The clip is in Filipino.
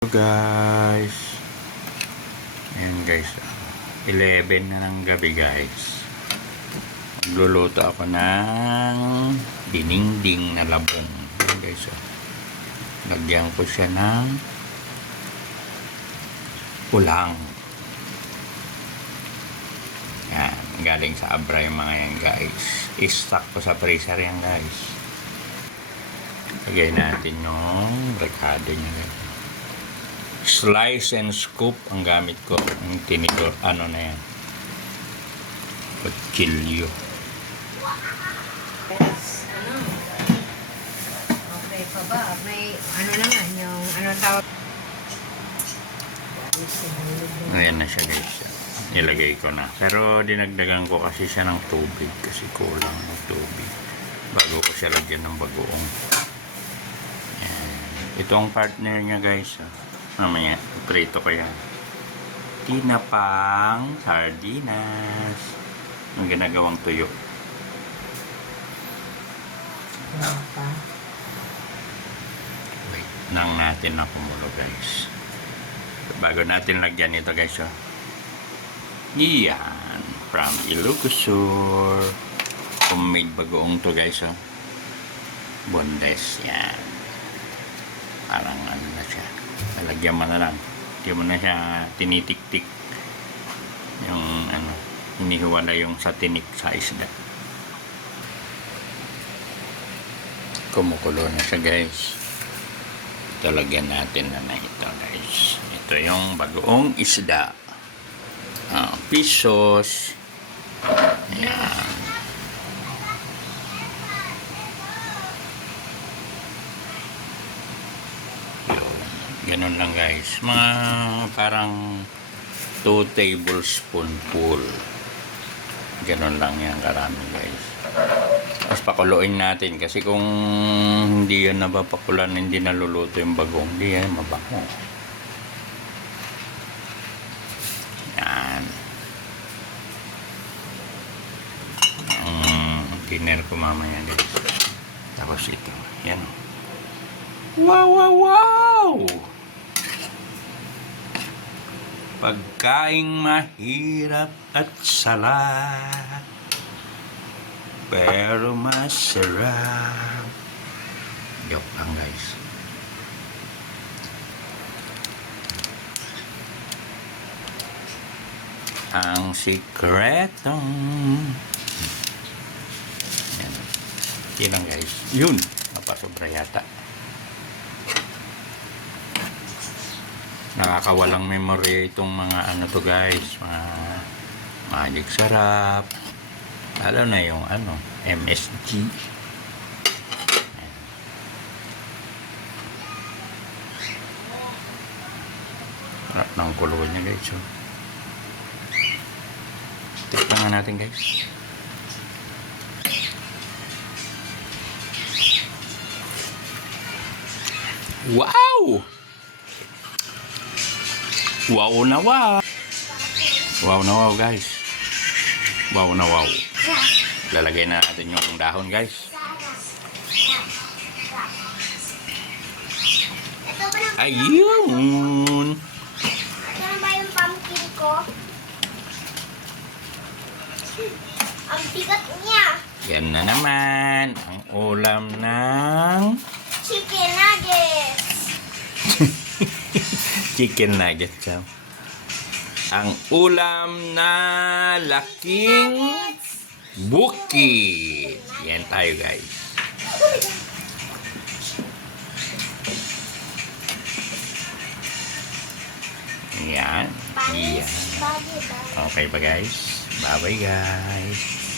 Guys, ayan guys, 11 na ng gabi guys. Magluluto ako ng dininding na labong. Ayan guys, lagyan ko siya ng ulang. Yan, galing sa Abra yung mga yan guys. I-stock ko sa freezer yan guys. Lagay natin yung rekado niya guys. Slice and scoop ang gamit ko. Ang tinidor, ano na yan, kutsilyo. Okay pa ba? May ano naman, yung ano tawag? Ayan na siya guys. Nilagay ko na. Pero dinagdagan ko kasi siya ng tubig. Kasi kulang ng tubig. Bago ko siya lagyan ng bagoong. Ayan. Ito ang partner niya guys. Mamaya, prito ko yan. Tinapang sardinas. Ang ginagawang tuyo. Wait, nang natin na kumulo guys. Bago natin lagyan ito guys. Iyan. From Ilocos Sur. Homemade bagoong to guys. Bondes. Yan. Parang ano na siya. Lagyan mo na lang. Hindi mo na siya tinitik-tik. Yung ano, hinihiwala yung sa tinik sa isda. Kumukulo na siya guys. Ito lagyan natin na ito guys. Ito yung bagoong isda. Pisos. Ayan. Ganun lang guys. Mga parang 2 tablespoon full. Ganun lang yan karami guys. Tapos pakuluin natin. Kasi kung hindi yan napapakulan, hindi naluluto yung bagong, hindi yan mabango. Yan. Ang dinner ko mamaya guys. Tapos ito. Yan. Wow, wow, wow! Pagkaing mahirap at sarap, pero masarap. Joke lang guys. Ang sikretong yan. Yan lang guys. Yun, napasobra yata. Nakakawalang memory itong mga ano to guys, mga magic sarap, lalo na yung ano, MSG. Harap ng kulo niya guys. Tikman nga natin guys. Wow! Wow na wow. Wow na wow guys. Wow na wow. Lalagay na natin yung dahon guys. Ayun. Ano ba yung pumpkin ko? Ang bigat niya. Yan na naman ang ulam ng Chicken nuggets. chicken nuggets. Ang ulam na laking bukid. Yan tayo guys. Yan. Yan. Okay ba guys? Bye bye guys.